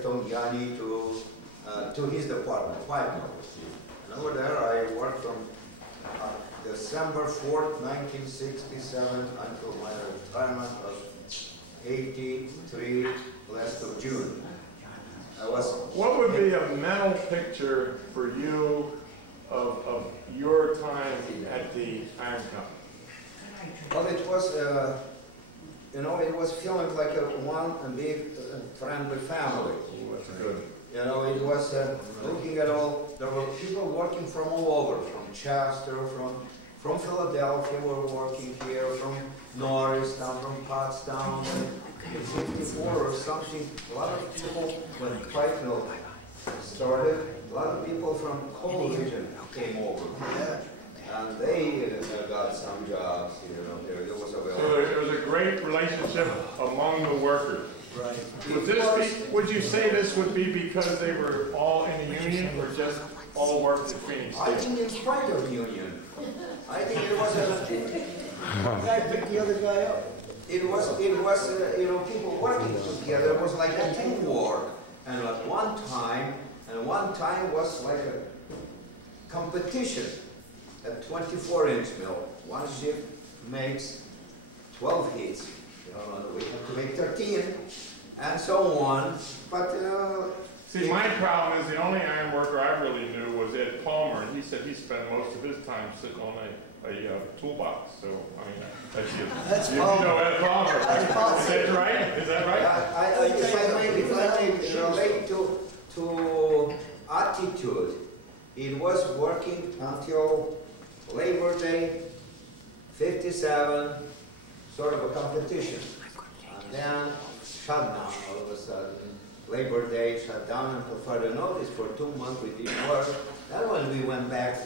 Yanni to his department, Park Mural. And over there I worked from December 4th, 1967 until my retirement of 83, last of June. What would be a mental picture for you of your time at the Iron Company? Well, it was, it was feeling like one big friendly family. That's good. It was looking at all, there were people working from all over, from Chester, from Philadelphia were working here, from Norristown, from Pottstown, in 54 or something. A lot of people, when Park Mural started, a lot of people from coal region came over. And they got some jobs, there was available. So there was a great relationship among the workers. Right. Would you say this would be because they were all in a union or just all worked at Phoenixville? I think in spite of the union. I think it was I picked the other guy up. It was people working together. It was like a teamwork. And at one time was like a competition. A 24-inch mill. One shift makes 12 hits. We have to make 13, and so on. But see, my problem is the only iron worker I really knew was Ed Palmer, and he said he spent most of his time sitting on a toolbox. So I mean, that's you know Ed Palmer. Is that right? Is that right? If I may relate to attitude, it was working until Labor Day, 57, sort of a competition. And then shut down all of a sudden. Labor Day shut down until further notice. For 2 months we didn't work. Then when we went back,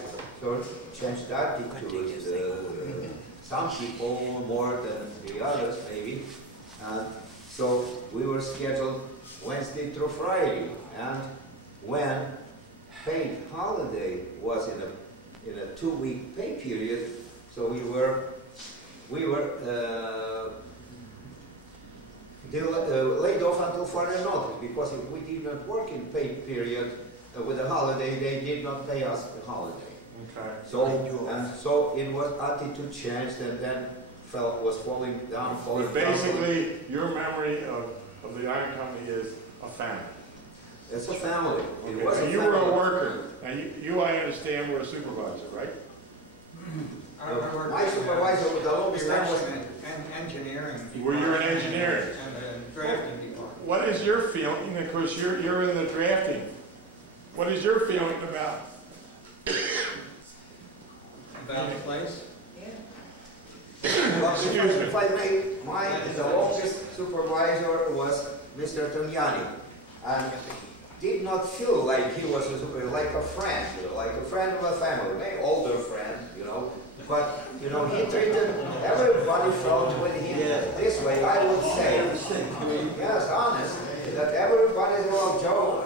sort of changed attitude. Some people more than the others maybe. So we were scheduled Wednesday through Friday. And when paid holiday was in a 2-week pay period, so we were laid off until further notice, because if we did not work in paid period with a holiday, they did not pay us the holiday. Okay. So it was attitude changed, and then was falling down. But basically, your memory of the Iron Company is a family. It's a family. Okay. It was so you were a worker, and you I understand, were a supervisor, right? My supervisor with the longest time was engineering. Were you in engineering? And drafting people. What is your feeling? Of course, you're in the drafting. What is your feeling about the place? Well, if I may, the longest supervisor was Mr. Tonyani, and did not feel like he was a supervisor, like a friend, like a friend of a family, maybe older friend, But he treated everybody felt with him this way. I would say, yes, honest, that everybody's about Joe.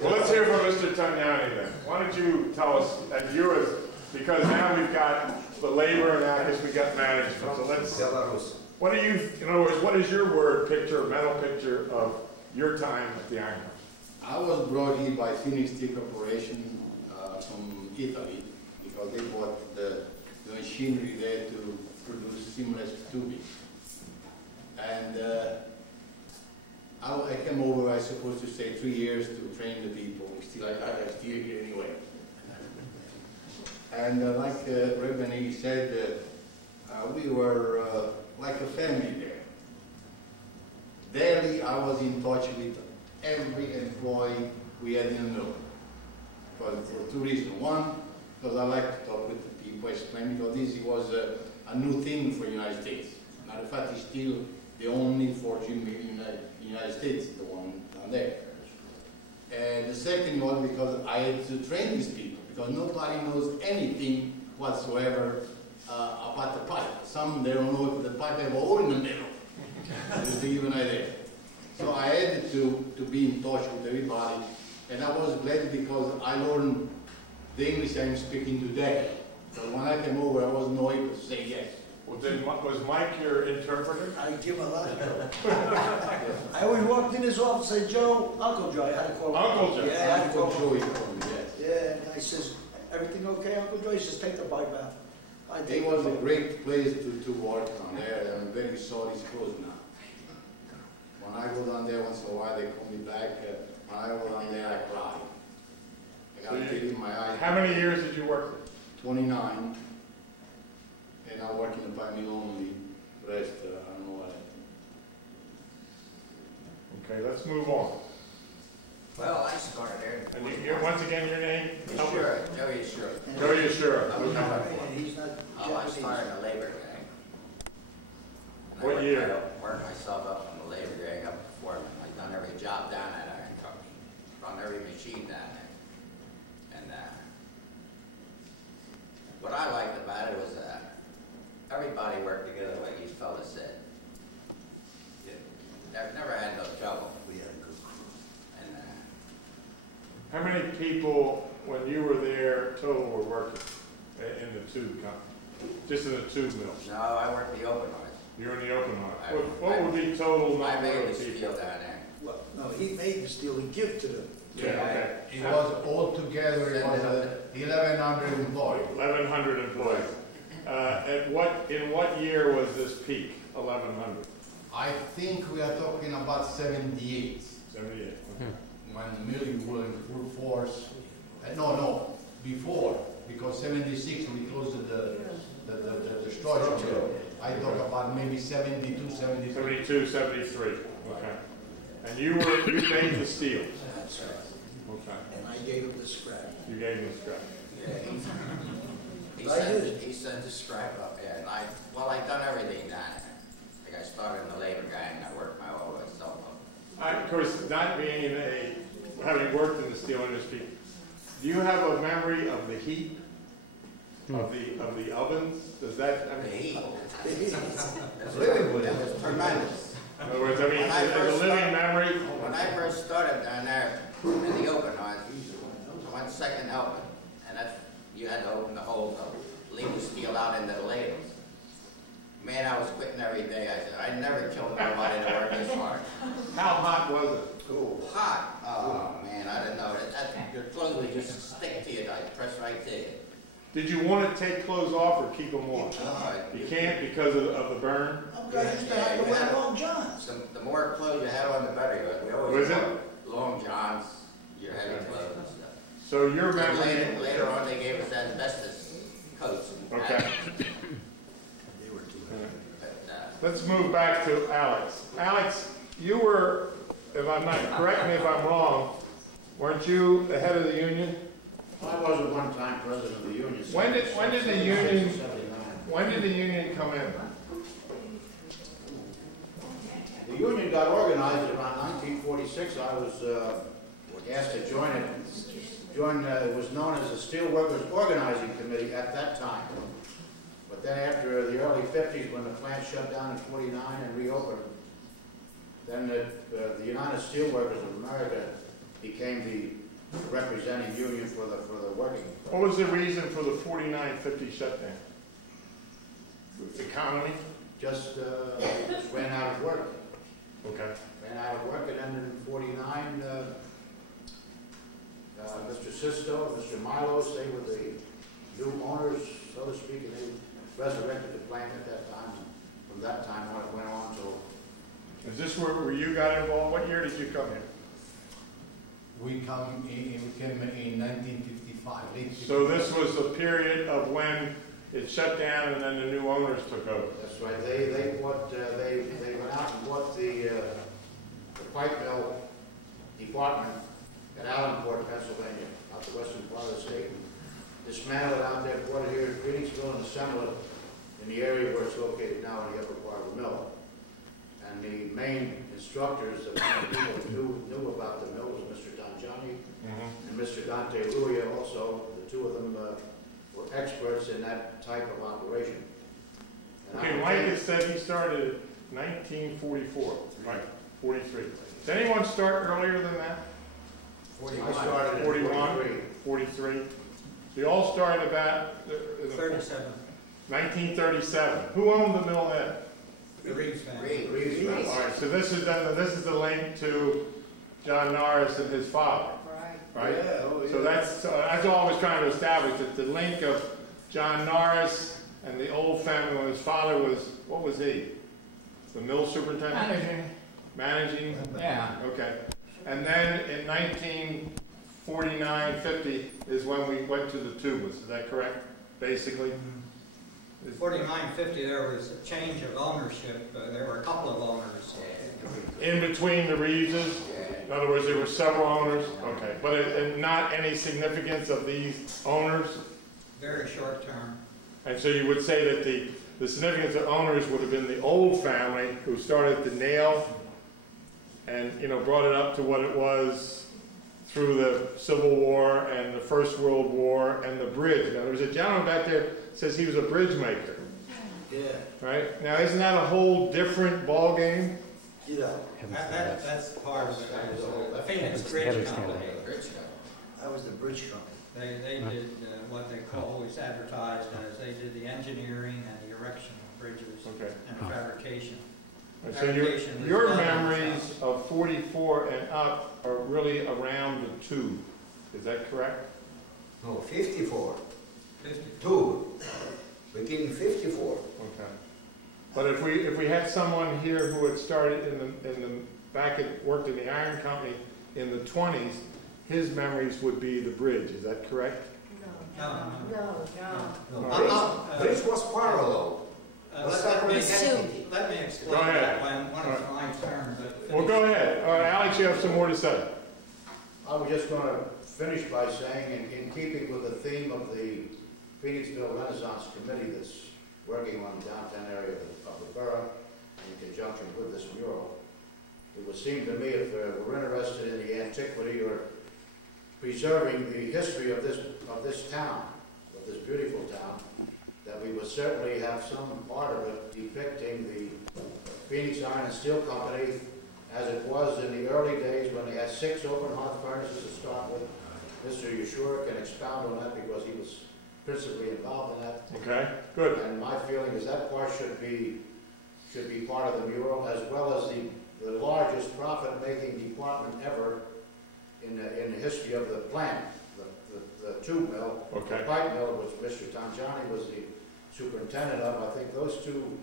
Well, let's hear from Mr. Tonyani then. Why don't you tell us, and because now we've got the labor and now I guess we got management. So let's. What do you? In other words, what is your mental picture of your time at the Iron Company? I was brought here by Phoenixville Corporation from Italy, because they bought the machinery there to produce seamless tubing. And I came over, I supposed to stay 3 years to train the people. I'm still here anyway. And like Reverend said, we were like a family there. Daily I was in touch with every employee we had in the mill. For 2 reasons. One, because I like to talk with the people, explain, because this was a new thing for the United States. Matter of fact, it's still the only forging mill in the United States, the one down there. And the second was because I had to train these people, because nobody knows anything whatsoever about the pipe. Some, they don't know if the pipe have a hole in the middle. Just to give an idea. So I had to be in touch with everybody, and I was glad because I learned the English I'm speaking today. So when I came over, I wasn't able to say yes. Well, then, was Mike your interpreter? I give him a lot of trouble. I always walked in his office and said, Joe, Uncle Joe, I had to call him. Uncle Joe. Yeah, I had to call Uncle him. Joey told me that. Yeah, and I says, everything okay, Uncle Joe? He says, take the bike out. I It take was the a bike. great place to work on there. I'm very sorry it's closed now. When I go down there once in a while, they call me back. When I go down there, I cry. I got a tear in my eye. How many years did you work there? 29. And I work in the by me only. The rest, I don't know what. Okay, let's move on. Well, I started there. And once again, your name? Sure, Joey Sure. Joey Ashura. And he's not Oh, I Japanese. started in the labor gang. And I What worked year? Worked myself up from the labor gang up to foreman. I've done every job down at iron company, run every machine down there. And what I liked about it was everybody worked together like these fellas said. Never had no trouble. We had a good crew. And How many people, when you were there, total were working in the tube company? Just in the tube mill? no, I worked the open arts. You were in the open heart. I- What would be total I number made of the people? steel down there. Well, no, he made the steel and give to them. Yeah, okay. It was all together, it was 1,100 employees. 1,100 employees. In what year was this peak, 1,100? I think we are talking about 78, 78. when the milling was in full force. No, before, because 76 we closed the structure. I talk about maybe 72, 73. 72, 73, okay. And you made the steel? That's right. Okay. And I gave him the scrap. You gave me the scrap. Yeah, he sent the stripe up there, and I done everything down there. Like I started in the labor gang, I worked my whole myself up. Of course, not being having worked in the steel industry, do you have a memory of the heat of the ovens? Does that? I The mean, heat. Living with It it. was tremendous. in other words, I mean, When I is it a first living started- memory? When I first started down there in the open, I went second helping, and you had to open the hole to leave the steel out into the ladles. Man, I was quitting every day. I said, I never killed nobody to work this hard. How hot was it? Ooh, hot. Oh, man, I didn't know. Your clothes would just stick to you, like press right to you. Did you want to take clothes off or keep them on? You can't because of the burn? I'm going to have to wear long johns. The more clothes you had on, the better. We always Was it? wore long johns, your heavy clothes and stuff. So your And memory... later on, they gave us asbestos coats. Okay. They were too heavy. But, Let's move back to Alex. Alex, you were, if I'm not, correct me if I'm wrong, weren't you the head of the union? I was at one time president of the union. When did the union, 79. when did the union come in? The union got organized around 1946. I was asked to join it. It was known as the Steelworkers Organizing Committee at that time. But then after the early 50s, when the plant shut down in 49 and reopened, then the United Steelworkers of America became the representing union for the working. What was the reason for the 49-50 shutdown? Economy? Just ran out of work. Okay. Ran out of work, and then in 49, Mr. Sisto, Mr. Milos, they were the new owners, so to speak, and they resurrected the plant at that time. From that time on, it went on till Is this where you got involved? What year did you come here? We came in 1955. late So 55. this was a period of when it shut down and then the new owners took over. that's right. They bought. They went out and bought the pipe mill department at Allenport, Pennsylvania, out the western part of the state. And dismantled it out there, brought it here to Phoenixville, and assembled it in the area where it's located now in the upper part of the mill. And the main instructors that people knew about the mill was Mr. Donjani and Mr. Dante Luia also. The two of them were experts in that type of operation. And Okay, Mike has said he started in 1944, right, 43. Did anyone start earlier than that? I started in 41, 43. 43? They all started about... 37. 1937. Who owned the mill then? The Reeves family. Reeves. All right, so this is the link to John Norris and his father, right? Yeah, oh, yeah. So that's all I was trying to establish, that the link of John Norris and the old family when his father was, what was he? The mill superintendent? Managing? Yeah. Okay. And then in 1949, 50 is when we went to the tubeless, is that correct? Basically? 4950, there was a change of ownership. There were a couple of owners. In between the Reeveses? In other words, there were several owners? Okay. But not any significance of these owners? Very short term. And so you would say that the significance of owners would have been the old family who started to nail and, you know, brought it up to what it was through the Civil War and the First World War and the bridge. Now, there was a gentleman back there that says he was a bridge maker. Yeah. Right? Now, isn't that a whole different ball game? Yeah. That's part of it. The Phoenix Bridge Company. That was the bridge company. They did what they always advertised as, they did the engineering and the erection of bridges Okay. and fabrication. And so your memories of 44 and up are really around the tube. Is that correct? No, 54. 50. Two. Beginning 54. Okay. But if we had someone here who had started worked in the iron company in the 20s, his memories would be the bridge. Is that correct? No. No, bridge was parallel. Let me explain Go ahead. that when it's my turn. But Well, go ahead. All right, Alex, you have some more to say. I was just going to finish by saying, in keeping with the theme of the Phoenixville Renaissance Committee that's working on the downtown area of the borough in conjunction with this mural, it would seem to me if we're interested in the antiquity or preserving the history of this town, of this beautiful town, that we would certainly have some part of it depicting the Phoenix Iron and Steel Company as it was in the early days when they had 6 open hearth furnaces to start with. Mr. Yeshua can expound on that because he was principally involved in that. Okay, good. And my feeling is that part should be part of the mural, as well as the largest profit-making department ever in the history of the plant, the tube mill, Okay. the pipe mill, which Mr. Tanjani was the superintendent of. I think those two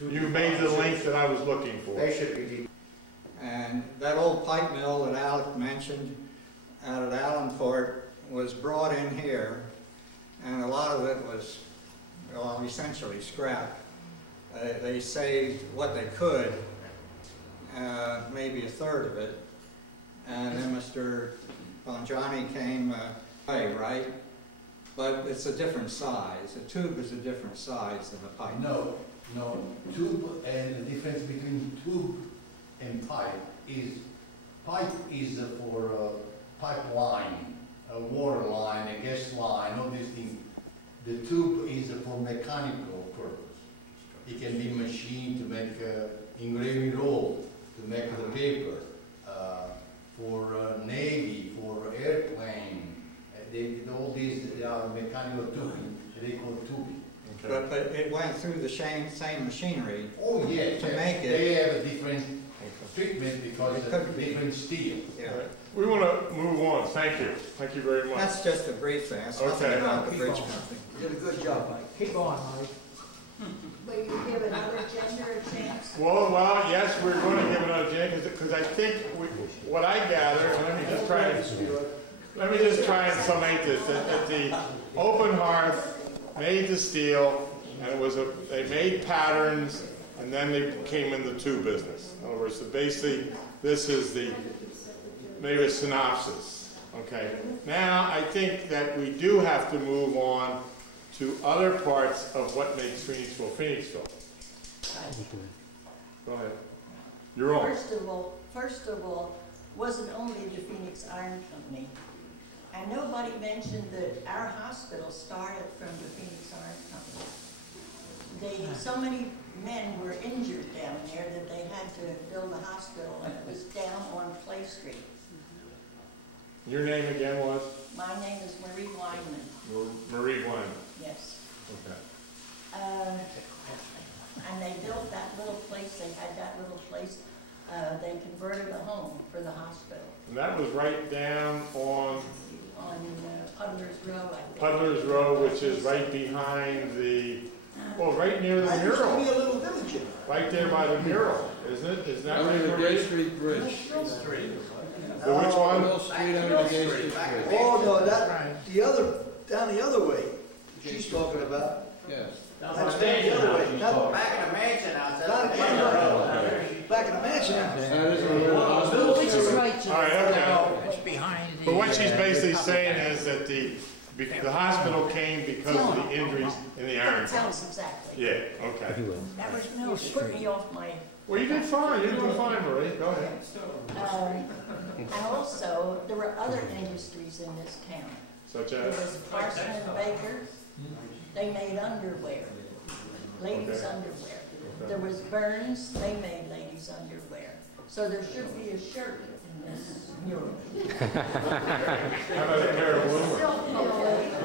You made the link that I was looking for. they should be. And that old pipe mill that Alec mentioned out at Allenport was brought in here, and a lot of it was, well, essentially scrap. They saved what they could, maybe a third of it, and then Mr. Bongianni came right? But it's a different size. A tube is a different size than a pipe. No, tube, and the difference between tube and pipe is for pipeline, a water line, a gas line, all these things. The tube is for mechanical purpose. It can be machined to make engraving roll, to make the paper, for navy, for airplane. All these are mechanical tubing. They call tubing. Okay. But it went through the same machinery. Oh yeah, To make it. They have a different treatment because it's different steel. Yeah. We want to move on. Thank you. Thank you very much. That's just a brief thing. That's nothing Okay. about the bridge company. You did a good job, Mike. Keep going, Mike. Will you give another gender a chance? Well, yes, we're going to give another chance because I think what I gather, and let me just try and summate this, that the open hearth made the steel, and they made patterns, and then they came in the tube business. In other words, so basically, this is maybe a synopsis. Okay. Now, I think that we do have to move on to other parts of what makes Phoenixville, Phoenixville. Go ahead. You're on. First of all, wasn't only the Phoenix Iron Company. And nobody mentioned that our hospital started from the Phoenix Iron Company. So many men were injured down there that they had to build a hospital, and it was down on Clay Street. Your name again was? My name is Marie Weinman. Marie Weinman. Yes. Okay. And they built that little place, they had that little place, they converted a home for the hospital And that was right down on Puddler's Row, I think. Puddler's Row, which is right behind the, well, right near the I used to be mural. a little village in it. Right there by the mural, isn't it? Is that right? Under the Marie? Gay Street Bridge. The which one? Mill Street under the Gay Street Bridge. Oh, no, that, the other, down the other way, she's talking about. Yes. That's down the other way. Not- Back in the mansion house, not- that's not- Back in the mansion. That isn't where the hospital Which is is. right to All right, okay. it's behind the. But what she's basically saying is that the hospital came because of the injuries in the iron. Tell us exactly. Yeah, okay. That was, no, it put me off my. Well, you did fine, you did fine, Marie, go ahead. And also, there were other industries in this town. Such There as, was Parson and Baker, they made underwear, ladies' Okay. underwear. There was Burns, they made ladies' underwear. So there should be a shirt in this mural. how about a pair of bloomers? A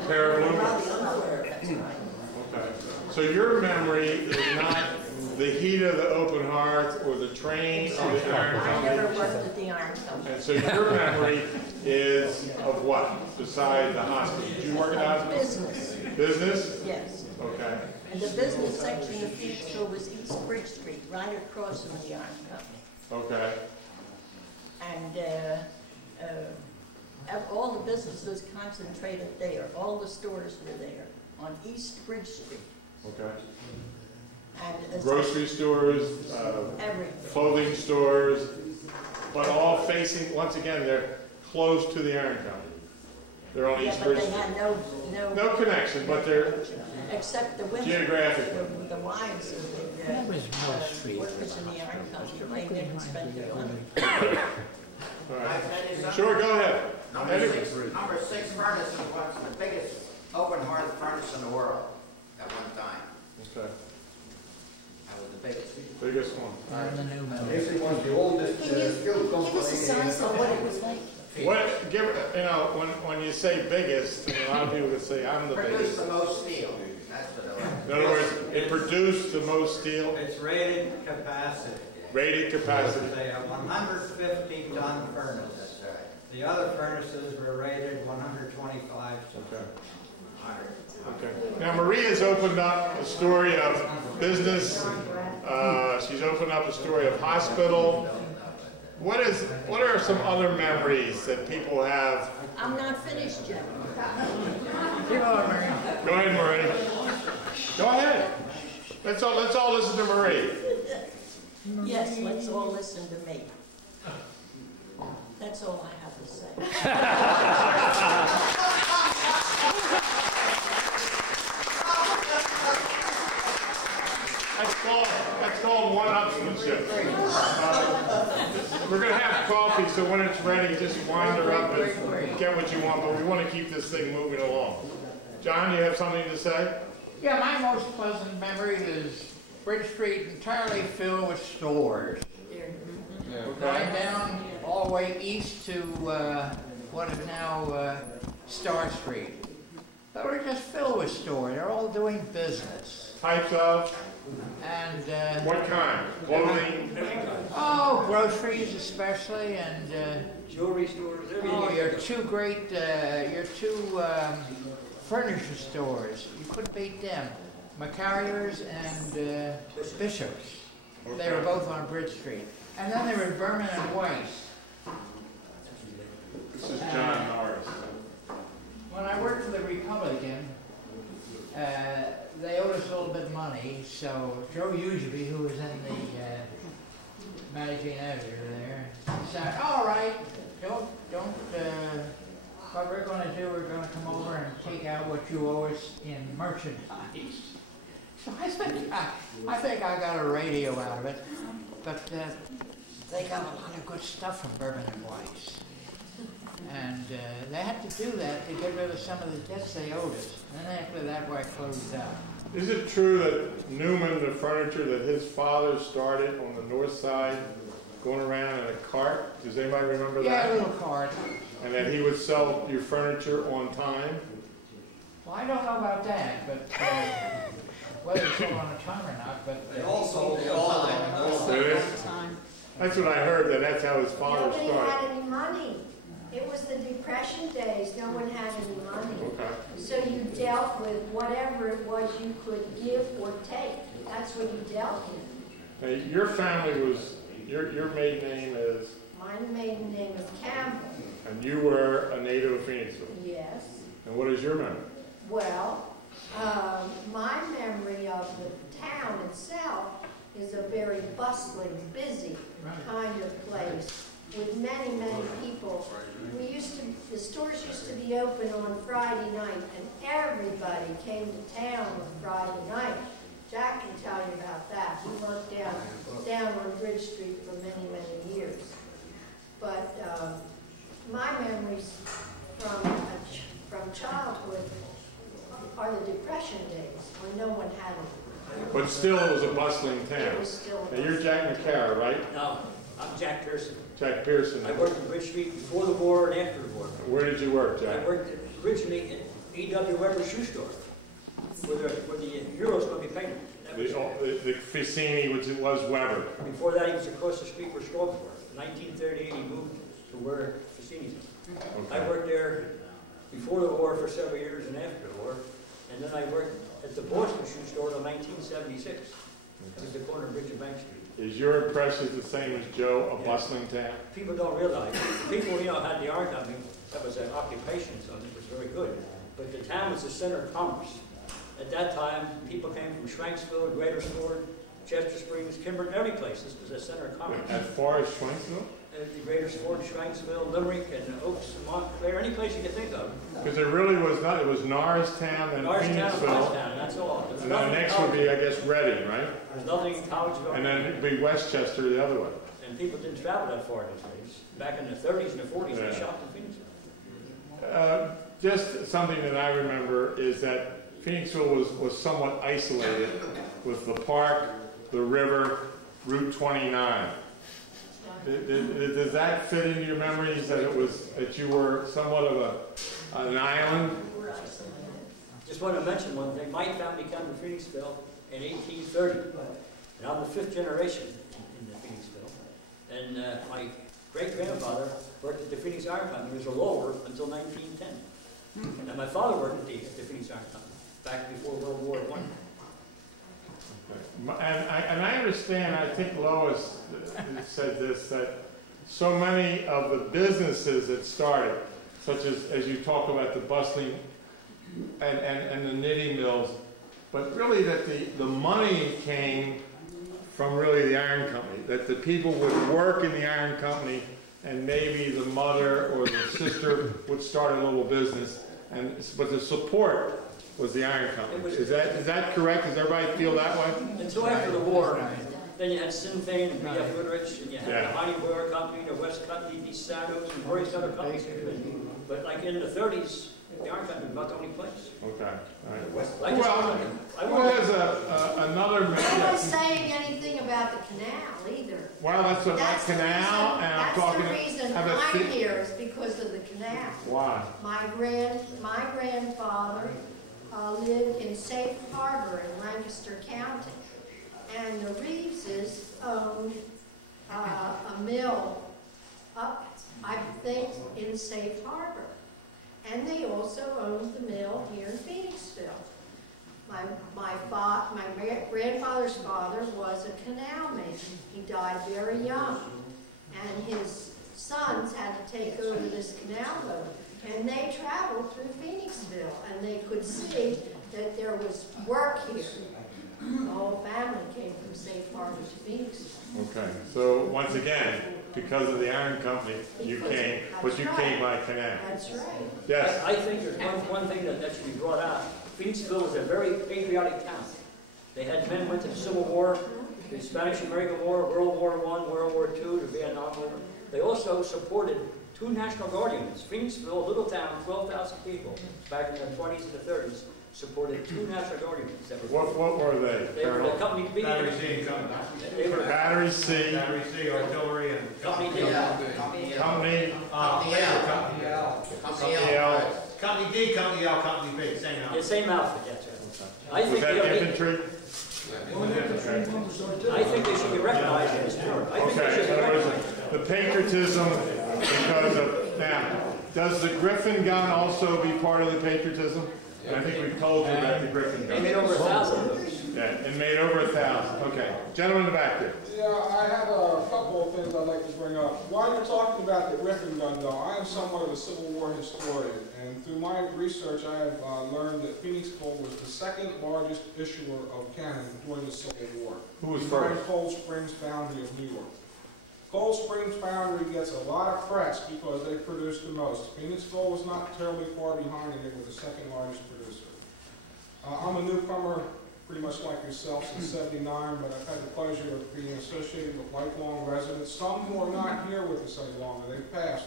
pair of bloomers? Underwear, that's right. Okay. So your memory is not the heat of the open hearth or the train or the iron I never company? worked at the iron company. And so your memory is of what, besides the hospital? Did you work at the hospital? Business, Business? yes. Okay. And the business section of Phoenixville was East Bridge Street, right across from the iron company. Okay. And all the businesses concentrated there. All the stores were there on East Bridge Street. Okay. And Grocery stores, everything. clothing stores, but all facing, once again, they're close to the iron company. They're on Yeah, East but Bridge they Street. had No connection, but they're except the women. geographically. The wives of the workers in the iron company, they didn't spend their money. All right. Sure, go ahead. Number six furnace was the biggest open hearth furnace in the world at one time. Okay. That was the biggest. Biggest one. Basically, one of the oldest Can you steel give companies. us a size of what it was like? What, give, you know, when you say biggest, a lot of people would say, I'm the Produced biggest. the most steel. That's what it was. In other words, it produced the most steel, It's rated capacity. rated capacity. They have 150-ton furnace. That's right. The other furnaces were rated 125. Okay. Okay. Now Maria's opened up a story of business. She's opened up a story of hospital. What are some other memories that people have? I'm not finished yet. Go ahead, Marie. Go ahead. Let's all listen to Marie. Yes, let's all listen to me. That's all I have to say. That's called one-upsmanship. We're going to have coffee, so when it's ready, just wander up and get what you want, but we want to keep this thing moving along. John, you have something to say? Yeah, my most pleasant memory is Bridge Street entirely filled with stores. Going down all the way east to what is now Star Street. They were just filled with stores. They're all doing business. Types of? And What kind? Clothing? oh, groceries especially, and Jewelry stores, oh, your two furniture stores. You couldn't beat them. McCarriers and Bishops. They were both on Bridge Street. And then there was Berman and Weiss. This is John Norris. When I worked for the Republican, they owed us a little bit of money, so Joe Usually, who was in the managing editor there, said, all right, what we're going to do, we're going to come over and take out what you owe us in merchandise. So I think I got a radio out of it, but they got a lot of good stuff from Berman and Weiss. And they had to do that to get rid of some of the debts they owed us. And then after that, I closed out. Is it true that Newman, the furniture that his father started on the north side, going around in a cart? Does anybody remember that? Yeah, a little cart. And that he would sell your furniture on time? Well, I don't know about that, but whether it's sold on a time or not, but. They all sold They all all the had time. all Did it? Time. That's what I heard, that's how his father Nobody started. had any money. It was the Depression days, no one had any money. Okay. So you dealt with whatever it was you could give or take. That's what you dealt with. Now, your family was, your maiden name is, My maiden name is Campbell. and you were a native of Phoenixville. Yes. And what is your memory? Well, my memory of the town itself is a very bustling, busy kind of place with many, many people. The stores used to be open on Friday night, and everybody came to town on Friday night. Jack can tell you about that. He worked down on Bridge Street for many, many years. But my memories from childhood are the Depression days when no one had it. But still, it was a bustling town. It was still Now, you're Jack McCarra, right? No, I'm Jack Pearson. Jack Pearson. I worked in Bridge Street before the war and after the war. Where did you work, Jack? I worked originally in E.W. Weber's shoe store, where the murals going to be painted. That was The Ficini, which it was Weber. Before that, he was across the street where Straub's were. In 1938, he moved to where Ficini's were. Okay. I worked there before the war for several years and after the war, and then I worked at the Boston shoe store until 1976. That was the corner of Bridge and Bank Street. Is your impression the same as Joe, a bustling town? People don't realize. People, had the art company, that was an occupation, so it was very good. But the town was the center of commerce. At that time, people came from Schranksville, Greater Ford, Chester Springs, Kimberton, every place. This was a center of commerce. As far as Schranksville? The Greater Ford, Schranksville, Limerick, and Oaks, and Montclair, any place you could think of. Because it really was not, it was Norristown and Norristown and Phoenixville. Norristown, that's all. There's And then nothing next in would be, I guess, Reading, right? There's nothing in Collegeville. And then it'd be Westchester the other way. And people didn't travel that far those days. Back in the 30s and the 40s, Yeah. they shopped in Phoenixville. Just something that I remember is that Phoenixville was somewhat isolated with the park, the river, Route 29. Does that fit into your memories that you were somewhat of an island? Just want to mention one thing. My family came to Phoenixville in 1830, and I'm the 5th generation in Phoenixville. And my great-grandfather worked at the Phoenix Iron Company. He was a lower until 1910. And my father worked at the Phoenix Iron Company back before World War I. And I understand, I think Lois said this, that so many of the businesses that started, such as you talk about the bustling and the knitting mills, but really that the money came from really the iron company, that the people would work in the iron company and maybe the mother or the sister would start a little business, but the support was the iron company. Is that correct? Does everybody feel that way? Until after the war, then you had Sinn Féin and B.F. Goodrich, and you had the Heine Boyer Company, the West Company, the Santos, and various other companies. But like in the 30s, the iron company was about the only place. Okay. All right. Who has another? Nobody's saying anything about the canal either. Well, that's a canal, and I'm talking. That's the reason I'm here is because of the canal. Why? My grandfather lived in Safe Harbor in Lancaster County, and the Reeveses owned a mill up, I think, in Safe Harbor. And they also owned the mill here in Phoenixville. My grandfather's father was a canal mason. He died very young. And his sons had to take over this canal road. And they traveled through Phoenixville, and they could see that there was work here. The whole family came from Safe Harbor to Phoenixville. Okay, so once again, because of the iron company, you came, but you came by canal. That's right. Yes. I think there's one thing that should be brought out. Phoenixville was a very patriotic town. They had men went to the Civil War, the Spanish-American War, World War I, World War II, the Vietnam War. They also supported 2 National Guard units. Phoenixville, a little town, 12,000 people, back in the 20s and the 30s, supported 2 National Guard units. What were they? They were the Company B. Battery C Company. They were Battery C. Battery C, artillery, and Company D. Company Company L. L. what? Company D, Company L, Company B, same The outfit. same outfit, that's right. I Was think that they don't need- infantry? I think they should be recognized in this tour. I think they Okay, should be in other words, recognized. the patriotism because of, now, does the Griffin gun also be part of the patriotism? And I think we've told you about the Griffin They gun. made over 1,000 of those. Yeah, and made over 1,000, okay. Gentleman in the back there. Yeah, I have a couple of things I'd like to bring up. While you're talking about the Griffin gun, though, I am somewhat of a Civil War historian, and through my research, I have learned that Phoenixville was the second largest issuer of cannon during the Civil War. Who was behind first? Cold Springs Foundry of New York. Cold Springs Foundry gets a lot of press because they produced the most. Phoenixville was not terribly far behind, and they were the second largest producer. I'm a newcomer, pretty much like yourself, since '79, but I've had the pleasure of being associated with lifelong residents, some who are not here with us any longer. They've passed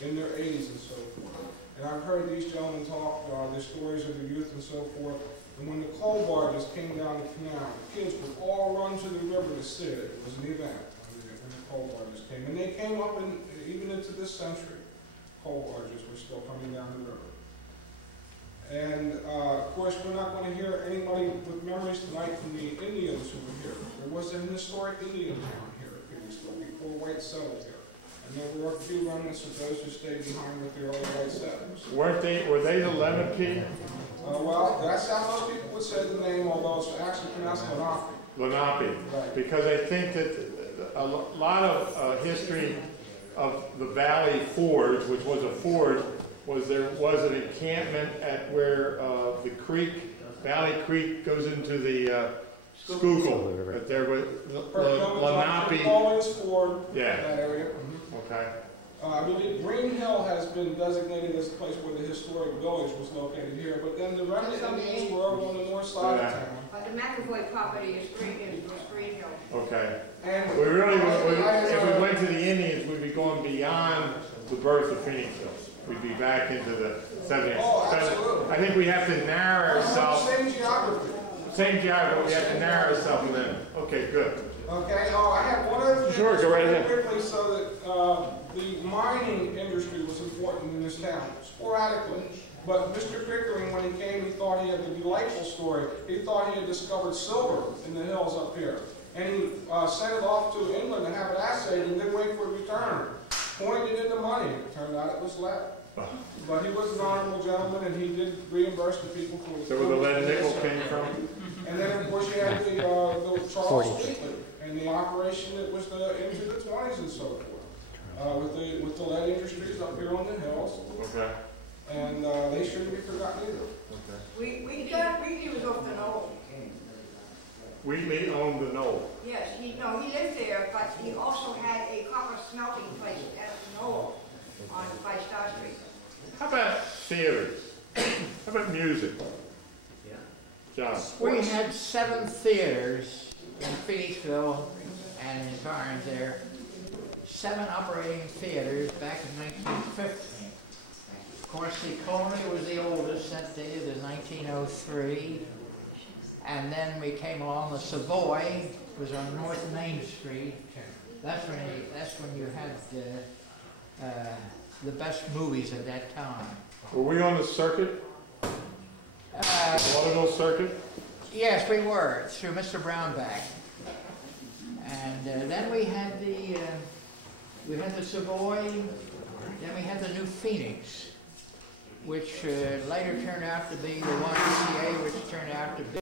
in their 80s and so forth. And I've heard these gentlemen talk their stories of the youth and so forth. And when the coal barges came down the canal, the kids would all run to the river to see it. It was an event when the coal barges came. And they came up even into this century. Coal barges were still coming down the river. And of course, we're not going to hear anybody with memories tonight from the Indians who were here. There was an historic Indian town here at Phoenixville before white settled here. And there were a few remnants of those who stayed behind with the early white settlers. Were they the Lenape? Well, that's how most people would say the name, although it's actually pronounced Lenape. Lenape. Right. Because I think that a lot of history of the Valley Forge, which was a forge, was there was an encampment at where the creek, Valley Creek, goes into the Schuylkill. That there was Lenape. Ford, Yeah. that area. Okay. I believe Green Hill has been designated as the place where the historic village was located here, but then the remnant Indians were over on the north side of town. The McAvoy property is Green Hill. Okay. And We really, if we went to the Indians, we'd be going beyond the birth of Phoenixville. We'd be back into the 70s. Oh, absolutely. I think we have to narrow ourselves. Same geography. Same geography, but we have to narrow ourselves within. Okay, good. Okay, I have one other thing. Sure, go right ahead. Quickly, so that the mining industry was important in this town, sporadically. But Mr. Pickering, when he came, he thought he had the delightful story. He thought he had discovered silver in the hills up here. And he sent it off to England to have it assayed and didn't wait for a return. Coined it into money. It turned out it was lead. But he was an honorable gentleman, and he did reimburse the people for the. So where the lead and nickel came from? And then, of course, you had the Charles Wheatley and the operation that was into the 20s and so forth, with the lead industries up here on the hills. Okay. And they shouldn't be forgotten either. Okay. Wheatley was off the knoll. Wheatley owned the knoll. Yes, he lived there, but he also had a copper smelting place at the knoll on 5 Star Street. How about theaters? How about music? Yeah. John? We had 7 theaters in Phoenixville and in Torrance there. 7 operating theaters back in 1950. Of course, the Colony was the oldest, that dated in 1903. And then we came along the Savoy, was on North Main Street. That's when you had the best movies at that time. Were we on the circuit? Vaudeville circuit? Yes, we were, through Mr. Brownback. And then we had the Savoy, then we had the New Phoenix, which later turned out to be the YMCA, which turned out to be